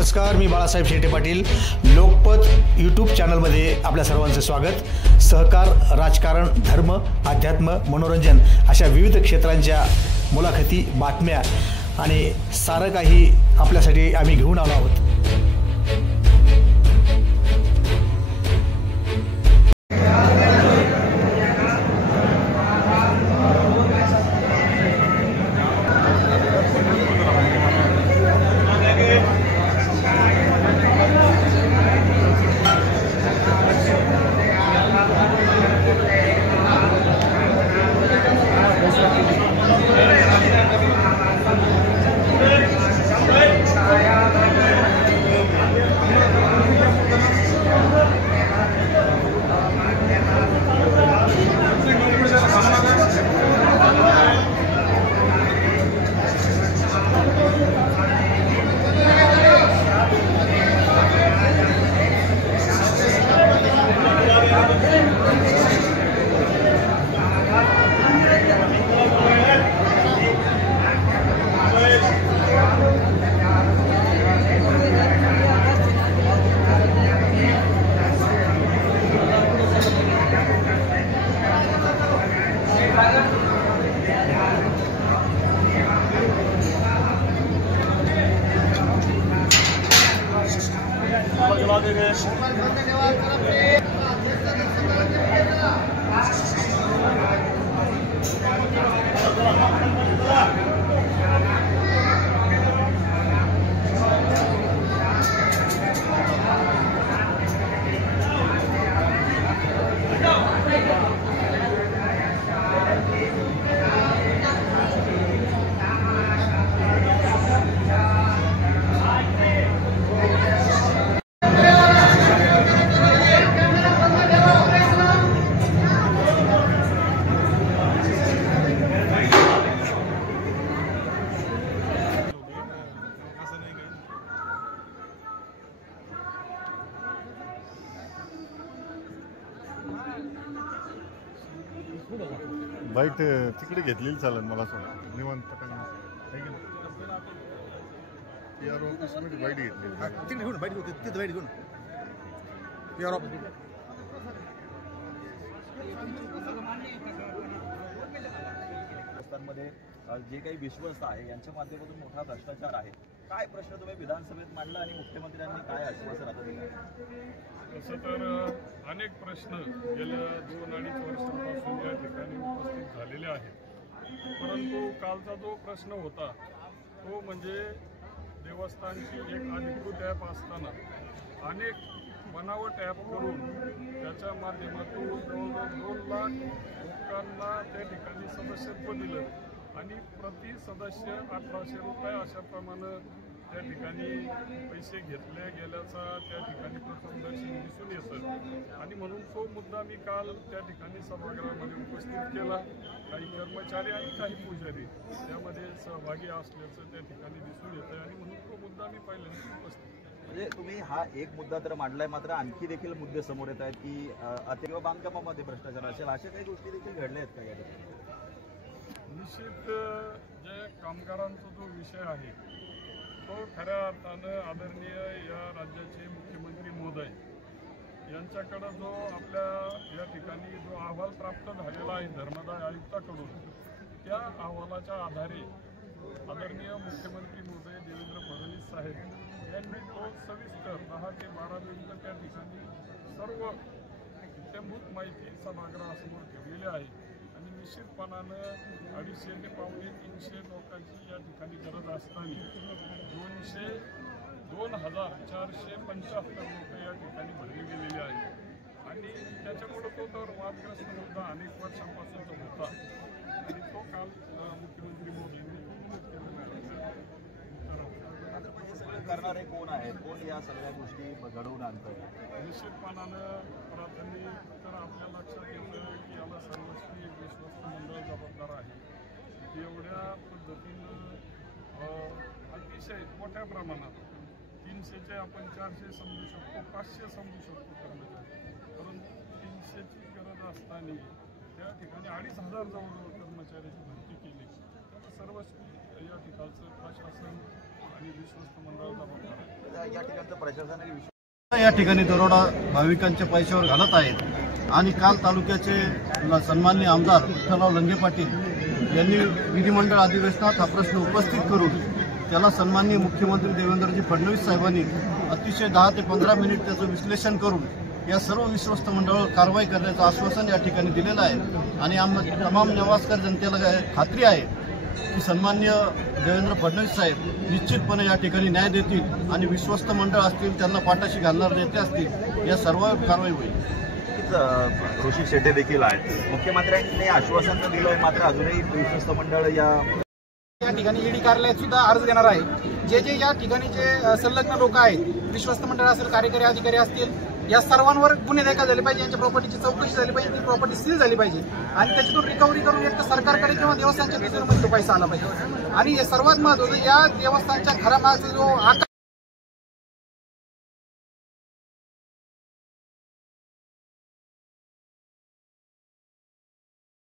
नमस्कार, मी बाळासाहेब शेटे पाटील. लोकपथ यूट्यूब चॅनलमध्ये आपल्या सर्वांचं स्वागत. सहकार, राजकारण, धर्म, अध्यात्म, मनोरंजन अशा विविध क्षेत्रांच्या मुलाखती, बातम्या आणि सारं काही आपल्यासाठी आम्ही घेऊन आलो आहोत. बाईट तिकडे घेतलेली चालेल मला सांगा. निवांत पीआर ऑफिसमध्ये बाईट घेतली तिकडे घेऊन बाईट होते, तिथे बाईट घेऊन पीआर ऑफिस. मध्ये जे काही विश्वास आहे यांच्या माध्यमातून मोठा भ्रष्टाचार आहे. काय प्रश्न तुम्ही विधानसभेत मांडला आणि मुख्यमंत्र्यांनी काय आश्वासन आता दिलं? तसं तर अनेक प्रश्न गेल्या 2-2.5 वर्षांपासून या ठिकाणी उपस्थित झालेले आहेत. परंतु कालचा जो प्रश्न होता तो म्हणजे देवस्थानची एक अधिकृत ॲप असताना अनेक बनावट ॲप करून त्याच्या माध्यमातून जवळजवळ 2 लाख लोकांना त्या ठिकाणी सदस्यत्व दिलं आणि प्रति सदस्य 1800 रुपये अशाप्रमाणे त्या ठिकाणी पैसे घेतले गेल्याचा त्या ठिकाणी प्रथमदर्शी दिसून येतं. आणि म्हणून तो मुद्दा मी काल त्या ठिकाणी सभागृहामध्ये उपस्थित केला. काही कर्मचारी आणि काही पुजारी त्यामध्ये सहभागी असल्याचं त्या ठिकाणी दिसून येतं आणि म्हणून तो मुद्दा मी पहिल्यांदा उपस्थित केला. म्हणजे तुम्ही हा एक मुद्दा तर मांडलाय, मात्र आणखी देखील मुद्दे समोर येत आहेत की किंवा बांधकामामध्ये भ्रष्टाचार असेल, अशा काही गोष्टी देखील घडल्या आहेत का या ठिकाणी? निश्चित जे कामगारांचा जो विषय आहे तो खऱ्या अर्थानं आदरणीय या राज्याचे मुख्यमंत्री महोदय यांच्याकडं जो आपल्या या ठिकाणी जो अहवाल प्राप्त झालेला आहे धर्मदाय आयुक्ताकडून, त्या अहवालाच्या आधारे आदरणीय मुख्यमंत्री महोदय देवेंद्र फडणवीस साहेब यांनी तो सविस्तर 10 ते 12 मिनिटं त्या ठिकाणी सर्व इत्थंभूत माहिती सभागृहासमोर ठेवलेली आहे. आणि निश्चितपणानं 250 ते 300 लोकांची या ठिकाणी गरज असताना 2,475 लोक या ठिकाणी भरले गेलेले आहेत. आणि त्याच्यामुळे तो तर वादग्रस्त मुद्दा अनेक वर्षांपासूनचा होता आणि तो काल मुख्यमंत्री मोदींनी करणारे कोण आहेत, कोण या सगळ्या गोष्टी घडवून आणतं? निश्चितपणानं प्राथमिक तर आपल्या लक्षात येतं की याला सर्वस्वी विश्वस्त मंडळ जबाबदार आहे. एवढ्या पद्धतीनं अतिशय मोठ्या प्रमाणात 300चे आपण 400 समजू शकतो, 500 समजू शकतो कर्मचारी, परंतु 300ची गरज असताना त्या ठिकाणी 2,500 जवळजवळ कर्मचाऱ्याची भरती केली. तर सर्वस्वी या ठिकाणचं प्रशासन आणि विश्वस्त मंडळ जबाबदार आहे. या ठिकाणचं प्रशासनाने विश्वास या ठिकाणी दरोडा भाविकांच्या पैशावर घालत आहेत आणि काल तालुक्याचे सन्माननीय आमदार विठ्ठलराव लंगे पाटील यांनी विधिमंडळ अधिवेशनात हा प्रश्न उपस्थित करून त्याला सन्माननीय मुख्यमंत्री देवेंद्रजी फडणवीस साहेबांनी अतिशय 10 ते 15 मिनिट त्याचं विश्लेषण करून या सर्व विश्वस्त मंडळावर कारवाई करण्याचं आश्वासन या ठिकाणी दिलेलं आहे आणि तमाम नेवासकर जनतेला खात्री आहे की सन्माननीय देवेंद्र फडणवीस साहेब निश्चितपणे या ठिकाणी न्याय देतील आणि विश्वस्त मंडळ असतील त्यांना पाठाशी घालणार नेते असतील या सर्व कारवाई होईल. ऋषी शेट्टे देखील आहेत. मुख्यमंत्र्यांनी आश्वासन तर दिलंय, मात्र अजूनही विश्वस्त मंडळ या ठिकाणी ईडी कार्यालयात सुद्धा अर्ज देणार आहे. जे या ठिकाणी जे संलग्न लोक आहेत, विश्वस्त मंडळ असेल, कार्यकारी अधिकारी असतील, या सर्वांवर गुन्हे दाखल झाले पाहिजे, यांच्या प्रॉपर्टीची चौकशी झाली पाहिजे, ती प्रॉपर्टी सील झाली पाहिजे आणि त्याच्यातून रिकव्हरी करून एक तर सरकारकडे किंवा देवस्थानच्या तिजोरीमध्ये तो पैसा आला पाहिजे. आणि हे सर्वात महत्त्वाचं, या देवस्थानच्या घरामागचा जो आकार